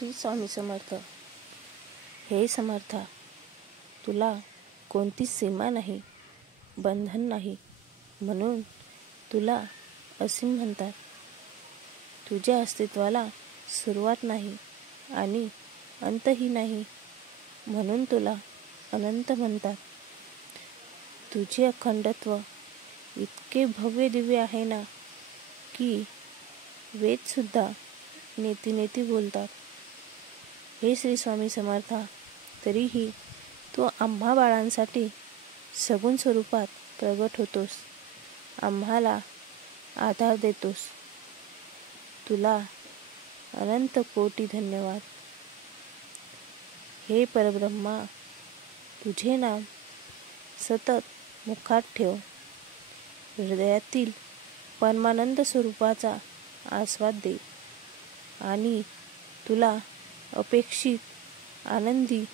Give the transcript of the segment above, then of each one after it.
श्री स्वामी समर्थ. हे समर्था, तुला कोणतीच सीमा नाही, बंधन नाही, म्हणून तुला असीम म्हणतात. तुझ्या अस्तित्वाला सुरुवात नाही आणि अंतही नाही, म्हणून तुला अनंत म्हणतात. तुझे अखंडत्व इतके भव्य दिव्य आहे ना, की वेदसुद्धा नेती नेती बोलतात. हे श्री स्वामी समर्था, तरीही तू आम्हा बाळांसाठी सगुण स्वरूपात प्रगट होतोस, आम्हाला आधार देतोस. तुला अनंत कोटी धन्यवाद. हे परब्रह्मा, तुझे नाम सतत मुखात ठेव. हृदयातील परमानंद स्वरूपाचा आस्वाद दे आणि तुला अपेक्षित आनंदी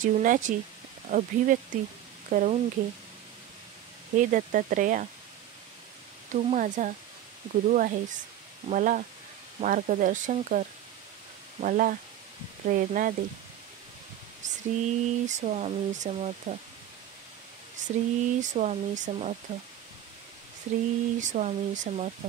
जीवनाची अभिव्यक्ती करवून घे. हे दत्तात्रया, तू माझा गुरु आहेस. मला मार्गदर्शन कर, मला प्रेरणा दे. श्री स्वामी समर्थ. श्री स्वामी समर्थ. श्री स्वामी समर्थ.